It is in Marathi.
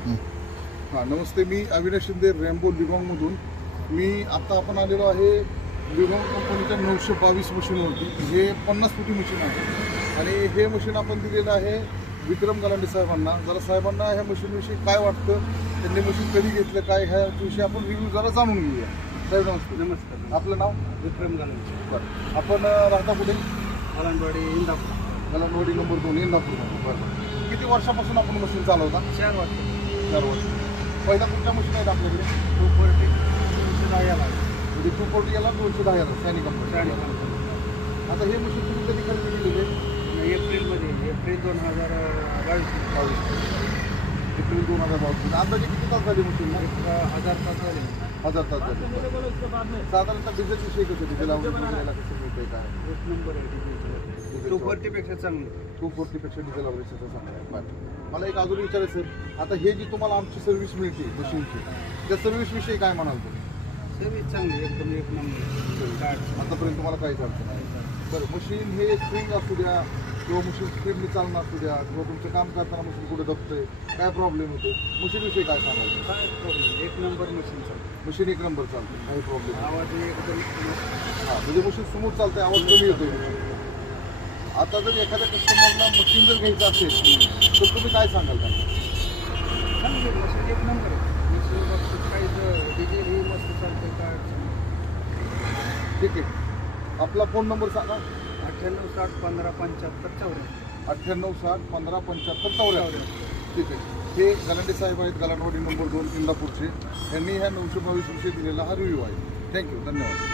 हां नमस्ते, मी अविनाश शिंदे रॅम्बो लिगॉंगमधून. मी आता आपण आलेलो आहे लिगॉंग कंपनीच्या 922 मशीनवरती. हे 50 फुटी मशीन आहे आणि हे मशीन आपण दिलेलं आहे विक्रम गलांडे साहेबांना. जरा साहेबांना ह्या मशीनविषयी काय वाटतं, त्यांनी मशीन कधी घेतलं, काय ह्याविषयी आपण रिव्ह्यू जरा जाणून घेऊया. साहेब नमस्ते. नमस्कार. आपलं नाव? विक्रम गालांडे. बरं. आपण राहता कुठे? गलांडवाडी इंदापूर. गलांडवाडी नंबर 2 इंदापूर. बरं. किती वर्षापासून आपण मशीन चालवता? 4 वर्ष. 4 वर्ष. पहिल्या कुठल्या मशीन आहेत आपल्याकडे? 240 210 याला. म्हणजे 240 याला 210 याला सैनिक कंपनी. आता हे मशीन तुम्ही कधी खरेदी केलेली आहे? एप्रिल 2022. एप्रिल 2022. अंदाजे किती तास झाले मशीनला? 1000 तास झाले. 1000 तास झाले. साधारणतः डिझेल विषयी कसं डिझेल आवडीला कसं मिळतंय काय? एक नंबर आहे. 240 पेक्षा चांगलं. 240 पेक्षा डिझेल आवडीचं चांगलं आहे. बरं. मला एक अजून विचारायचं सर, आता हे जी तुम्हाला आमची सर्व्हिस मिळते मशीनची, त्या सर्व्हिसविषयी काय म्हणाल तुम्ही? सर्विस चांगली एकदम एक नंबर. आतापर्यंत तुम्हाला काहीच अडचण नाही. बरं, मशीन हे स्प्रिंग असू द्या किंवा मशीन स्पीडने चालणं असू द्या किंवा तुमचं काम करताना मशीन कुठे दबतंय, काय प्रॉब्लेम होतो, मशीनविषयी काय सांगायचं? काय प्रॉब्लेम, एक नंबर मशीन चालतं. मशीन एक नंबर चालते, काही प्रॉब्लेम. आवाज एकदम. हां, म्हणजे मशीन स्मूथ चालते, आवाज कमी येतोय. आता जर एखाद्या कस्टमरला मशीन जर घ्यायचं असेल तर तुम्ही काय सांगाल का? चांगली मशीन एक नंबर आहे. मशीन बाबतीत काहीच डिझेल ही मस्त चालते. काय ठीक आहे. आपला फोन नंबर सांगा. 98 60 15 75 84. 98 60 15 75 84. ठीक आहे. हे गलांडे साहेब आहेत, गलांडवाडी नंबर 2 इंदापूरचे. यांनी ह्या 922 विषयी दिलेला हा रिव्ह्यू आहे. थँक्यू, धन्यवाद.